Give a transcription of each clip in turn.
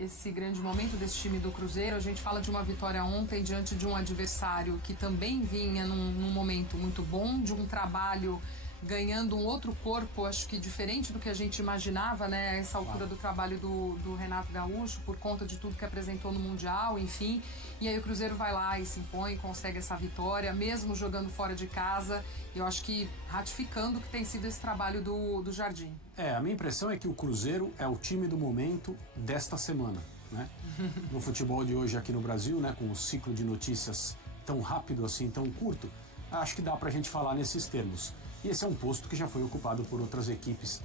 esse grande momento desse time do Cruzeiro. A gente fala de uma vitória ontem diante de um adversário que também vinha num momento muito bom, de um trabalho ganhando um outro corpo, acho que diferente do que a gente imaginava, né, essa altura do trabalho do Renato Gaúcho, por conta de tudo que apresentou no Mundial, enfim. E aí o Cruzeiro vai lá e se impõe, consegue essa vitória, mesmo jogando fora de casa. Eu acho que ratificando que tem sido esse trabalho do Jardim. A minha impressão é que o Cruzeiro é o time do momento desta semana, né? No futebol de hoje aqui no Brasil, né, com o ciclo de notícias tão rápido assim, tão curto, acho que dá pra gente falar nesses termos. E esse é um posto que já foi ocupado por outras equipes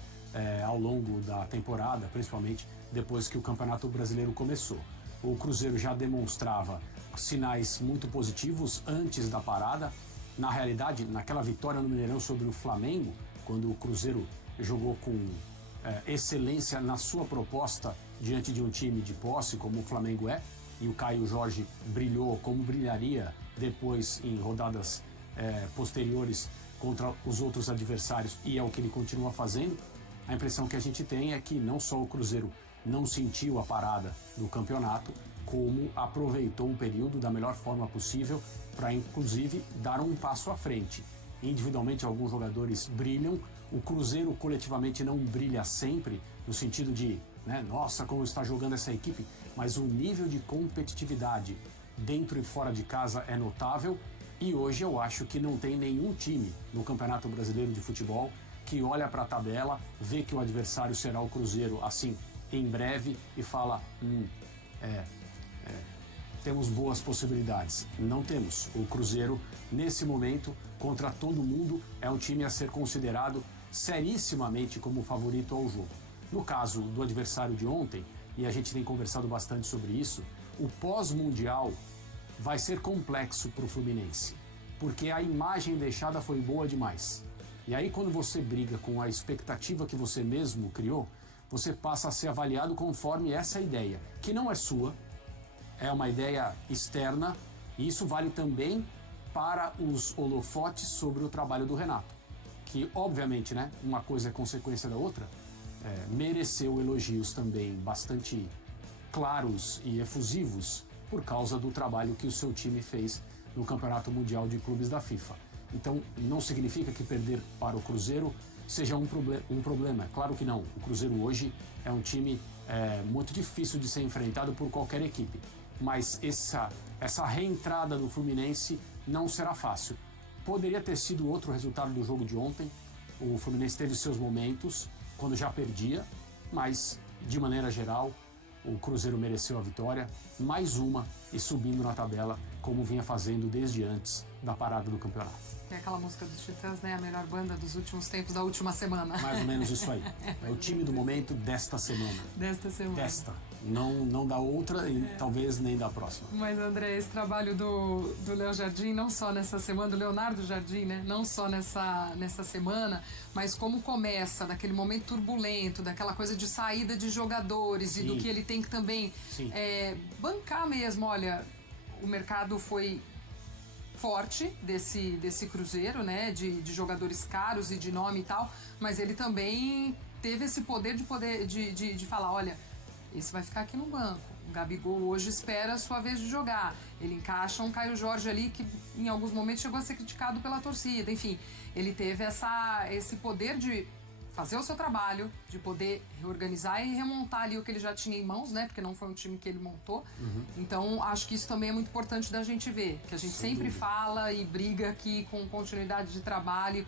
ao longo da temporada, principalmente depois que o Campeonato Brasileiro começou. O Cruzeiro já demonstrava sinais muito positivos antes da parada. Na realidade, naquela vitória no Mineirão sobre o Flamengo, quando o Cruzeiro jogou com excelência na sua proposta diante de um time de posse, como o Flamengo é, e o Caio Jorge brilhou como brilharia depois em rodadas posteriores contra os outros adversários, e é o que ele continua fazendo. A impressão que a gente tem é que não só o Cruzeiro não sentiu a parada do campeonato, como aproveitou um período da melhor forma possível para, inclusive, dar um passo à frente. Individualmente, alguns jogadores brilham, o Cruzeiro coletivamente não brilha sempre, no sentido de, nossa, como está jogando essa equipe, mas o nível de competitividade dentro e fora de casa é notável. E hoje eu acho que não tem nenhum time no Campeonato Brasileiro de Futebol que olha para a tabela, vê que o adversário será o Cruzeiro assim em breve e fala, temos boas possibilidades. Não temos. O Cruzeiro, nesse momento, contra todo mundo, é um time a ser considerado serissimamente como favorito ao jogo. No caso do adversário de ontem, e a gente tem conversado bastante sobre isso, o pós-mundial vai ser complexo para o Fluminense, porque a imagem deixada foi boa demais. E aí, quando você briga com a expectativa que você mesmo criou, você passa a ser avaliado conforme essa ideia, que não é sua, é uma ideia externa, e isso vale também para os holofotes sobre o trabalho do Renato, que obviamente, uma coisa é consequência da outra, mereceu elogios também bastante claros e efusivos por causa do trabalho que o seu time fez no Campeonato Mundial de Clubes da FIFA. Então, não significa que perder para o Cruzeiro seja um problema. Claro que não. O Cruzeiro hoje é um time muito difícil de ser enfrentado por qualquer equipe. Mas essa reentrada do Fluminense não será fácil. Poderia ter sido outro resultado do jogo de ontem. O Fluminense teve seus momentos quando já perdia, mas, de maneira geral, o Cruzeiro mereceu a vitória, mais uma, e subindo na tabela, como vinha fazendo desde antes da parada do campeonato. É aquela música dos Titãs, a melhor banda dos últimos tempos, da última semana. Mais ou menos isso aí. É o time do momento desta semana. Desta semana. Desta. Não da outra e talvez nem da próxima. Mas, André, esse trabalho do Léo Jardim, não só nessa semana, do Leonardo Jardim, não só nessa semana, mas como começa, daquele momento turbulento, daquela coisa de saída de jogadores. Sim. E do que ele tem que também bancar mesmo. Olha, o mercado foi forte desse Cruzeiro, de jogadores caros e de nome e tal, mas ele também teve esse poder de falar, olha, esse vai ficar aqui no banco. O Gabigol hoje espera a sua vez de jogar. Ele encaixa um Caio Jorge ali que em alguns momentos chegou a ser criticado pela torcida. Enfim, ele teve esse poder de fazer o seu trabalho, de poder reorganizar e remontar ali o que ele já tinha em mãos, porque não foi um time que ele montou. Então, acho que isso também é muito importante da gente ver, que a gente sempre fala e briga aqui com continuidade de trabalho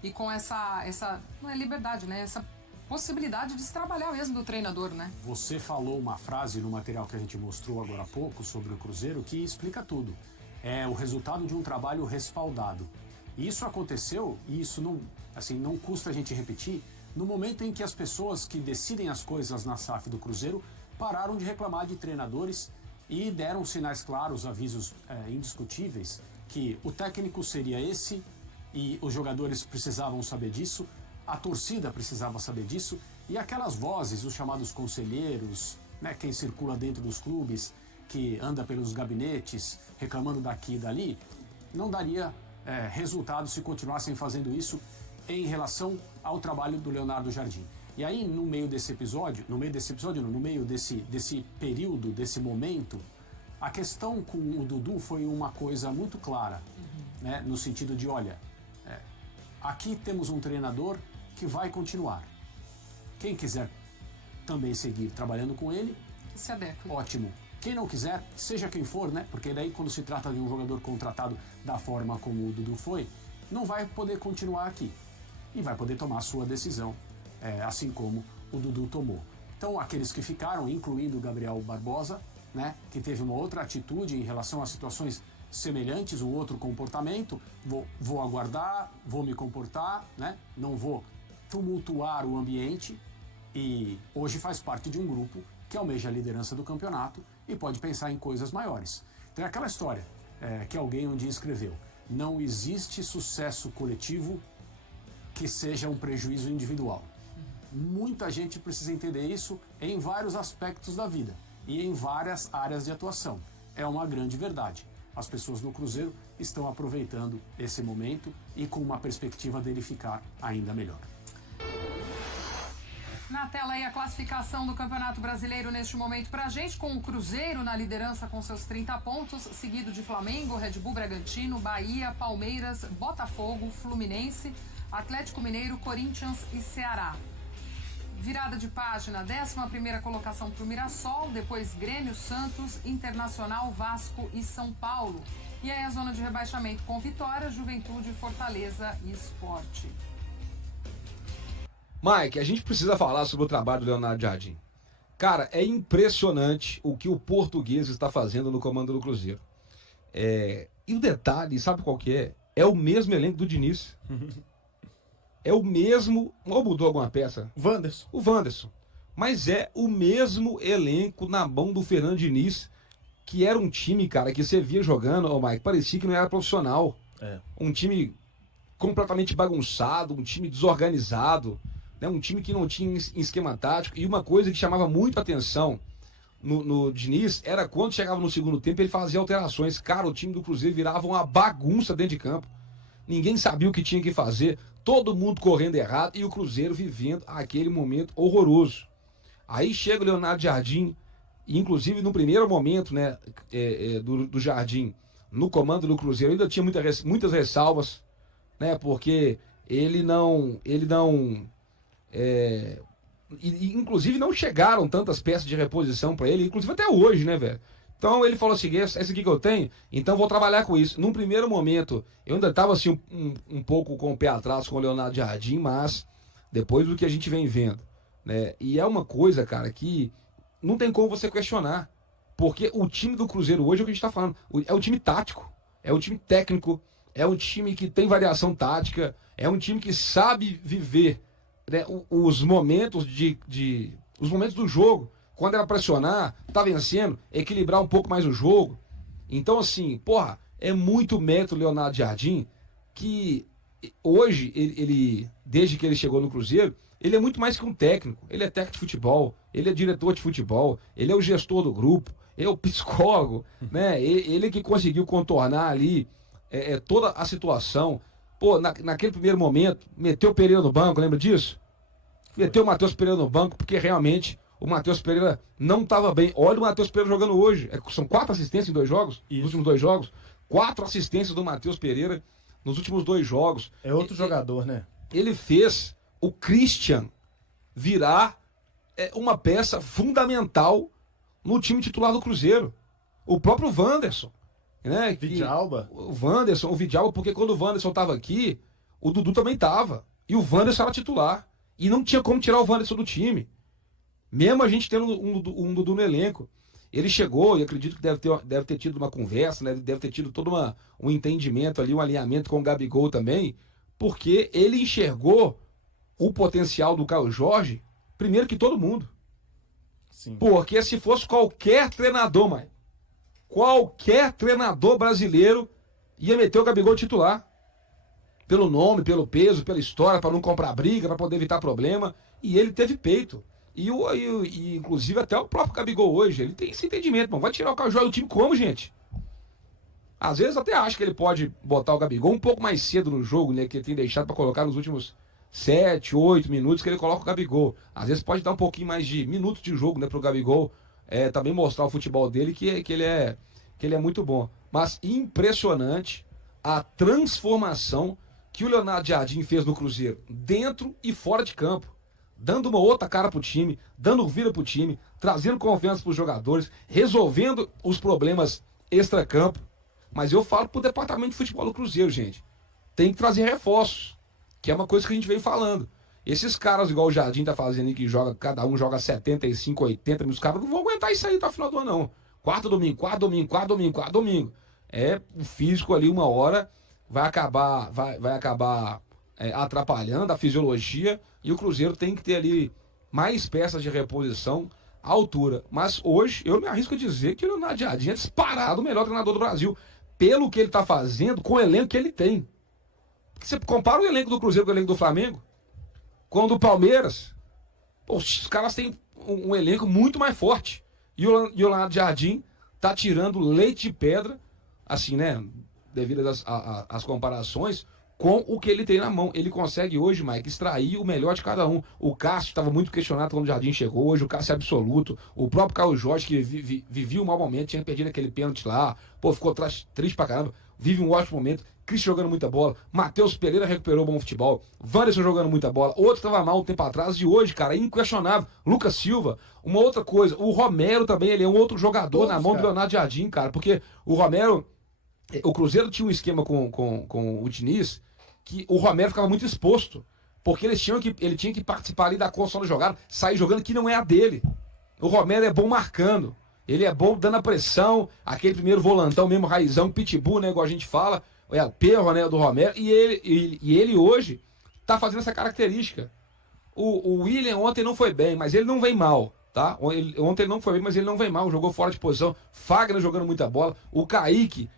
e com essa não é liberdade, essa possibilidade de se trabalhar mesmo do treinador, Você falou uma frase no material que a gente mostrou agora há pouco sobre o Cruzeiro que explica tudo. É o resultado de um trabalho respaldado. E isso aconteceu, e isso não custa a gente repetir, no momento em que as pessoas que decidem as coisas na SAF do Cruzeiro pararam de reclamar de treinadores e deram sinais claros, avisos indiscutíveis, que o técnico seria esse e os jogadores precisavam saber disso, a torcida precisava saber disso, e aquelas vozes, os chamados conselheiros, quem circula dentro dos clubes, que anda pelos gabinetes reclamando daqui e dali, não daria resultado se continuassem fazendo isso em relação ao trabalho do Leonardo Jardim. E aí, no meio desse período, desse momento, a questão com o Dudu foi uma coisa muito clara, né? No sentido de, olha, aqui temos um treinador que vai continuar. Quem quiser também seguir trabalhando com ele, se adequa. Ótimo. Quem não quiser, seja quem for, né? Porque daí quando se trata de um jogador contratado da forma como o Dudu foi, não vai poder continuar aqui. E vai poder tomar a sua decisão, assim como o Dudu tomou. Então, aqueles que ficaram, incluindo o Gabriel Barbosa, né? Que teve uma outra atitude em relação a situações semelhantes, um outro comportamento, vou aguardar, vou me comportar, né? Não vou tumultuar o ambiente, e hoje faz parte de um grupo que almeja a liderança do campeonato e pode pensar em coisas maiores. Tem aquela história que alguém um dia escreveu: não existe sucesso coletivo que seja um prejuízo individual. Muita gente precisa entender isso em vários aspectos da vida e em várias áreas de atuação. É uma grande verdade. As pessoas no Cruzeiro estão aproveitando esse momento e com uma perspectiva dele ficar ainda melhor. Na tela aí a classificação do Campeonato Brasileiro neste momento pra gente, com o Cruzeiro na liderança com seus 30 pontos, seguido de Flamengo, Red Bull Bragantino, Bahia, Palmeiras, Botafogo, Fluminense, Atlético Mineiro, Corinthians e Ceará. Virada de página, 11ª colocação para o Mirassol, depois Grêmio, Santos, Internacional, Vasco e São Paulo. E aí a zona de rebaixamento com Vitória, Juventude, Fortaleza e Sport. Mike, a gente precisa falar sobre o trabalho do Leonardo Jardim. Cara, é impressionante o que o português está fazendo no comando do Cruzeiro. E o detalhe, sabe qual que é? É o mesmo elenco do Diniz. É o mesmo... Ou mudou alguma peça? Wanderson. O Wanderson. Mas é o mesmo elenco na mão do Fernando Diniz, que era um time, cara, que você via jogando, Mike, parecia que não era profissional. Um time completamente bagunçado, um time desorganizado, né? Um time que não tinha esquema tático. E uma coisa que chamava muito a atenção no Diniz era quando chegava no segundo tempo, ele fazia alterações. Cara, o time do Cruzeiro virava uma bagunça dentro de campo. Ninguém sabia o que tinha que fazer, todo mundo correndo errado e o Cruzeiro vivendo aquele momento horroroso. Aí chega o Leonardo Jardim, e inclusive no primeiro momento, né, do Jardim no comando do Cruzeiro, ainda tinha muitas ressalvas, né, porque ele não inclusive não chegaram tantas peças de reposição para ele, inclusive até hoje, né, velho? Então ele falou assim: esse aqui que eu tenho, então vou trabalhar com isso. Num primeiro momento, eu ainda estava assim um pouco com o pé atrás com o Leonardo Jardim, mas depois do que a gente vem vendo, né? E é uma coisa, cara, que não tem como você questionar, porque o time do Cruzeiro hoje é o que a gente está falando, é um time tático, é um time técnico, é um time que tem variação tática, é um time que sabe viver, né, os momentos os momentos do jogo. Quando era pressionar, tá vencendo, equilibrar um pouco mais o jogo. Então, assim, porra, é muito mérito do Leonardo Jardim, que hoje, ele, desde que ele chegou no Cruzeiro, ele é muito mais que um técnico. Ele é técnico de futebol, ele é diretor de futebol, ele é o gestor do grupo, ele é o psicólogo, né? Ele que conseguiu contornar ali toda a situação. Pô, naquele primeiro momento, meteu o Pereira no banco, lembra disso? Meteu o Matheus Pereira no banco, porque realmente o Matheus Pereira não estava bem. Olha o Matheus Pereira jogando hoje. São 4 assistências em 2 jogos? Isso. Nos últimos 2 jogos. 4 assistências do Matheus Pereira nos últimos 2 jogos. É outro jogador, né? Ele fez o Christian virar uma peça fundamental no time titular do Cruzeiro. O próprio Wanderson, né? Vidalba. O Wanderson, o Vidalba, porque quando o Wanderson estava aqui, o Dudu também estava. E o Wanderson era titular. E não tinha como tirar o Wanderson do time. Mesmo a gente tendo um Dudu no elenco. Ele chegou, e acredito que deve ter tido uma conversa, né? Deve ter tido todo um entendimento ali, um alinhamento com o Gabigol também, porque ele enxergou o potencial do Caio Jorge primeiro que todo mundo. Sim. Porque se fosse qualquer treinador, mãe, qualquer treinador brasileiro ia meter o Gabigol titular. Pelo nome, pelo peso, pela história, para não comprar briga, para poder evitar problema. E ele teve peito. E inclusive até o próprio Gabigol hoje, ele tem esse entendimento, mano. Vai tirar o Caio Jorge do time como, gente? Às vezes até acho que ele pode botar o Gabigol um pouco mais cedo no jogo, né? Que ele tem deixado para colocar nos últimos 7, 8 minutos que ele coloca o Gabigol. Às vezes pode dar um pouquinho mais de minutos de jogo, né, pro Gabigol também mostrar o futebol dele, que ele é muito bom. Mas impressionante a transformação que o Leonardo Jardim fez no Cruzeiro, dentro e fora de campo. Dando uma outra cara pro time, dando vida pro time, trazendo confiança pros jogadores, resolvendo os problemas extracampo. Mas eu falo pro departamento de futebol do Cruzeiro, gente. Tem que trazer reforços, que é uma coisa que a gente veio falando. Esses caras, igual o Jardim tá fazendo aí, que cada um joga 75, 80 mil, os caras não vão aguentar isso aí até o final do ano, não. Quarto domingo. O físico ali, uma hora, vai acabar atrapalhando a fisiologia, e o Cruzeiro tem que ter ali mais peças de reposição à altura. Mas hoje, eu me arrisco a dizer que o Leonardo Jardim é disparado o melhor treinador do Brasil, pelo que ele tá fazendo com o elenco que ele tem. Porque você compara o elenco do Cruzeiro com o elenco do Flamengo, com o do Palmeiras, os caras têm um elenco muito mais forte. E o Leonardo Jardim tá tirando leite de pedra, assim, né, devido às comparações, com o que ele tem na mão. Ele consegue hoje, Mike, extrair o melhor de cada um. O Cássio estava muito questionado quando o Jardim chegou, hoje o Cássio é absoluto. O próprio Caio Jorge, que vivia um mau momento, tinha perdido aquele pênalti lá, ficou triste pra caramba, vive um ótimo momento. Cristian jogando muita bola, Matheus Pereira recuperou bom futebol, Wanderson jogando muita bola, outro estava mal um tempo atrás, e hoje, cara, inquestionável. Lucas Silva, uma outra coisa, o Romero também, ele é um outro jogador na mão do Leonardo Jardim, cara, porque o Romero, o Cruzeiro tinha um esquema com o Diniz, que o Romero ficava muito exposto, porque ele tinha que participar ali da construção da jogada, sair jogando que não é a dele. O Romero é bom marcando, ele é bom dando a pressão, aquele primeiro volantão mesmo, raizão, pitbull, né, igual a gente fala, o perro, né, do Romero, e ele hoje tá fazendo essa característica. O William ontem não foi bem, mas ele não vem mal, tá? Ontem ele não foi bem, mas ele não vem mal, jogou fora de posição. Fagner jogando muita bola. O Kaique,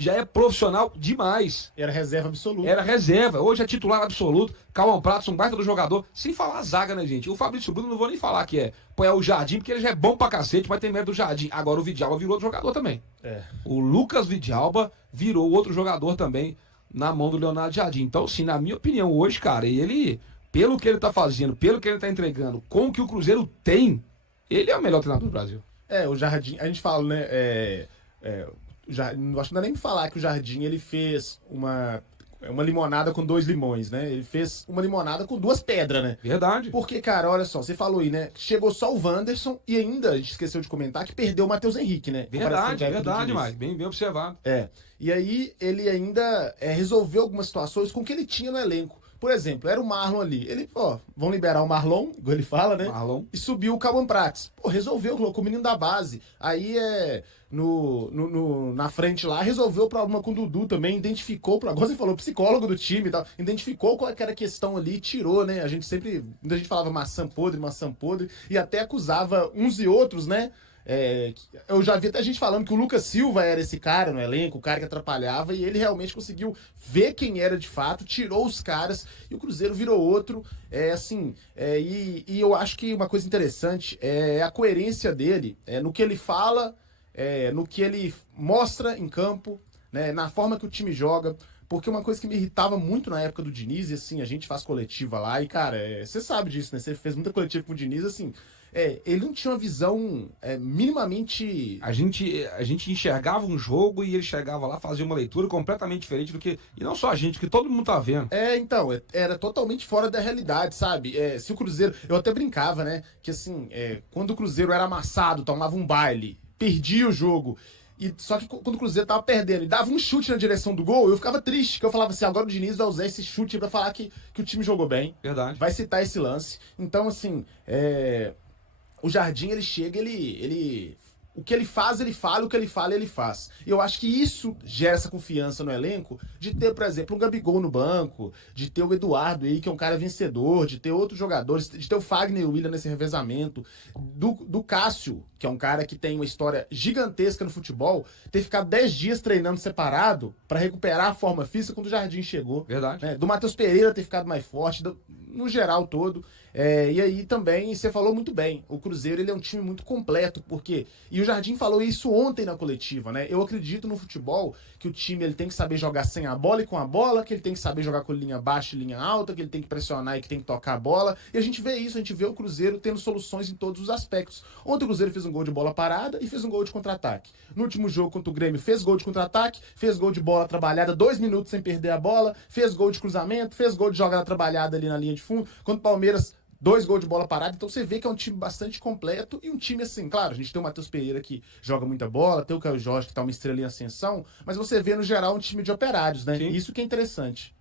já é profissional demais. Era reserva absoluta. Era reserva, hoje é titular absoluto. Cauã Pratos, um baita do jogador. Sem falar a zaga, né, gente? O Fabrício Bruno, não vou nem falar que é o Jardim, porque ele já é bom pra cacete, mas tem mérito do Jardim. Agora o Vidalba virou outro jogador também. O Lucas Vidalba virou outro jogador também na mão do Leonardo Jardim. Então, assim, na minha opinião, hoje, cara, ele, pelo que ele tá fazendo, pelo que ele tá entregando, com o que o Cruzeiro tem, ele é o melhor treinador do Brasil. O Jardim, a gente fala, né, acho que não dá nem pra falar que o Jardim ele fez uma limonada com 2 limões, né? Ele fez uma limonada com 2 pedras, né? Verdade. Porque, cara, olha só, você falou aí, né? Chegou só o Wanderson e ainda, a gente esqueceu de comentar, que perdeu o Matheus Henrique, né? Verdade, Mike. Bem observado. E aí ele ainda resolveu algumas situações com o que ele tinha no elenco. Por exemplo, era o Marlon ali. Ele, vão liberar o Marlon, igual ele fala, né? Marlon. E subiu o Cauã Prates. Resolveu, colocou o menino da base. Aí na frente lá, resolveu o problema com o Dudu também, identificou, agora você falou, psicólogo do time e tal, identificou qual era a questão ali, tirou, né? A gente falava maçã podre, e até acusava uns e outros, né? Eu já vi até gente falando que o Lucas Silva era esse cara no elenco, o cara que atrapalhava, e ele realmente conseguiu ver quem era de fato, tirou os caras, e o Cruzeiro virou outro. E eu acho que uma coisa interessante é a coerência dele, no que ele fala, no que ele mostra em campo, né, na forma que o time joga. Porque uma coisa que me irritava muito na época do Diniz, e assim, a gente faz coletiva lá, e cara, você sabe disso, né? Você fez muita coletiva com o Diniz, assim, ele não tinha uma visão minimamente... A gente enxergava um jogo e ele chegava lá, fazia uma leitura completamente diferente do que... E não só a gente, que todo mundo tá vendo. Então, era totalmente fora da realidade, sabe? Se o Cruzeiro... Eu até brincava, né? Que assim, quando o Cruzeiro era amassado, tomava um baile, perdia o jogo... Só que quando o Cruzeiro tava perdendo e dava um chute na direção do gol, eu ficava triste, que eu falava assim, agora o Diniz vai usar esse chute pra falar que o time jogou bem. Verdade. Vai citar esse lance. Então, assim, o Jardim, ele chega, o que ele faz, ele fala, o que ele fala, ele faz. E eu acho que isso gera essa confiança no elenco, de ter, por exemplo, um Gabigol no banco, de ter o Eduardo aí, que é um cara vencedor, de ter outros jogadores, de ter o Fagner e o William nesse revezamento, do Cássio, que é um cara que tem uma história gigantesca no futebol, ter ficado 10 dias treinando separado para recuperar a forma física quando o Jardim chegou. Verdade. Né? Do Matheus Pereira ter ficado mais forte, no geral todo. E aí também, você falou muito bem, o Cruzeiro ele é um time muito completo, porque, e o Jardim falou isso ontem na coletiva, né? Eu acredito no futebol que o time ele tem que saber jogar sem a bola e com a bola, que ele tem que saber jogar com linha baixa e linha alta, que ele tem que pressionar e que tem que tocar a bola, e a gente vê isso, a gente vê o Cruzeiro tendo soluções em todos os aspectos. Ontem o Cruzeiro fez um gol de bola parada e fez um gol de contra-ataque. No último jogo contra o Grêmio fez gol de contra-ataque, fez gol de bola trabalhada, 2 minutos sem perder a bola, fez gol de cruzamento, fez gol de jogada trabalhada ali na linha de fundo, contra o Palmeiras 2 gols de bola parada, então você vê que é um time bastante completo e um time assim, claro, a gente tem o Matheus Pereira que joga muita bola, tem o Caio Jorge que tá uma estrela em ascensão, mas você vê no geral um time de operários, né? Sim. Isso que é interessante.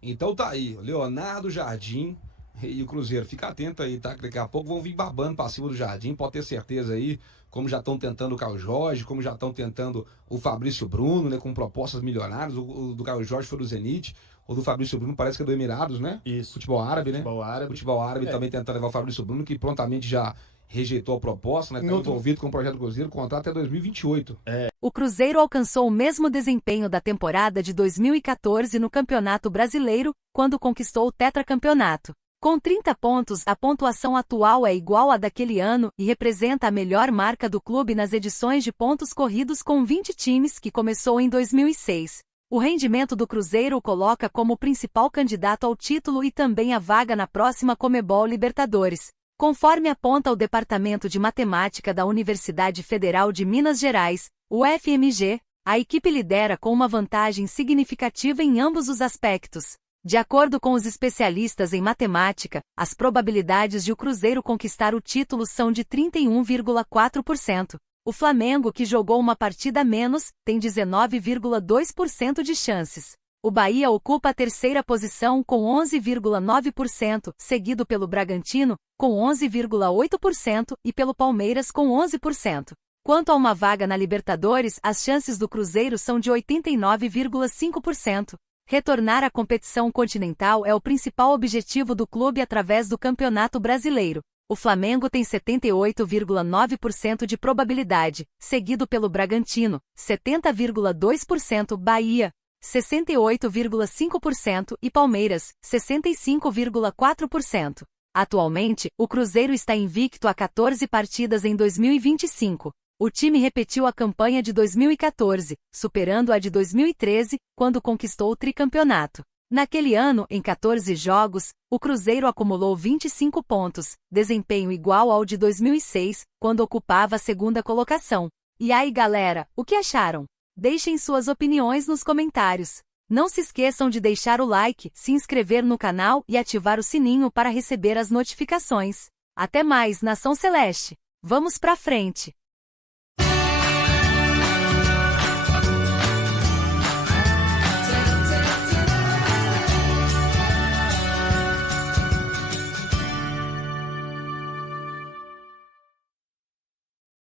Então tá aí, Leonardo Jardim e o Cruzeiro. Fica atento aí, tá? Daqui a pouco vão vir babando pra cima do Jardim, pode ter certeza aí, como já estão tentando o Caio Jorge, como já estão tentando o Fabrício Bruno, né? Com propostas milionárias, o do Caio Jorge foi do Zenit, o do Fabrício Bruno parece que é do Emirados, né? Isso. Futebol árabe, né? Futebol árabe também tentando levar o Fabrício Bruno, que prontamente já rejeitou a proposta, né? Tá envolvido com o projeto do Cruzeiro, contrato até 2028. O Cruzeiro alcançou o mesmo desempenho da temporada de 2014 no Campeonato Brasileiro, quando conquistou o tetracampeonato. Com 30 pontos, a pontuação atual é igual à daquele ano e representa a melhor marca do clube nas edições de pontos corridos com 20 times que começou em 2006. O rendimento do Cruzeiro o coloca como principal candidato ao título e também a vaga na próxima Conmebol Libertadores. Conforme aponta o Departamento de Matemática da Universidade Federal de Minas Gerais, o FMG, a equipe lidera com uma vantagem significativa em ambos os aspectos. De acordo com os especialistas em matemática, as probabilidades de o Cruzeiro conquistar o título são de 31,4%. O Flamengo, que jogou uma partida a menos, tem 19,2% de chances. O Bahia ocupa a terceira posição com 11,9%, seguido pelo Bragantino, com 11,8% e pelo Palmeiras com 11%. Quanto a uma vaga na Libertadores, as chances do Cruzeiro são de 89,5%. Retornar à competição continental é o principal objetivo do clube através do Campeonato Brasileiro. O Flamengo tem 78,9% de probabilidade, seguido pelo Bragantino, 70,2%, Bahia, 68,5% e Palmeiras, 65,4%. Atualmente, o Cruzeiro está invicto a 14 partidas em 2025. O time repetiu a campanha de 2014, superando a de 2013, quando conquistou o tricampeonato. Naquele ano, em 14 jogos, o Cruzeiro acumulou 25 pontos, desempenho igual ao de 2006, quando ocupava a segunda colocação. E aí, galera, o que acharam? Deixem suas opiniões nos comentários. Não se esqueçam de deixar o like, se inscrever no canal e ativar o sininho para receber as notificações. Até mais, Nação Celeste! Vamos pra frente!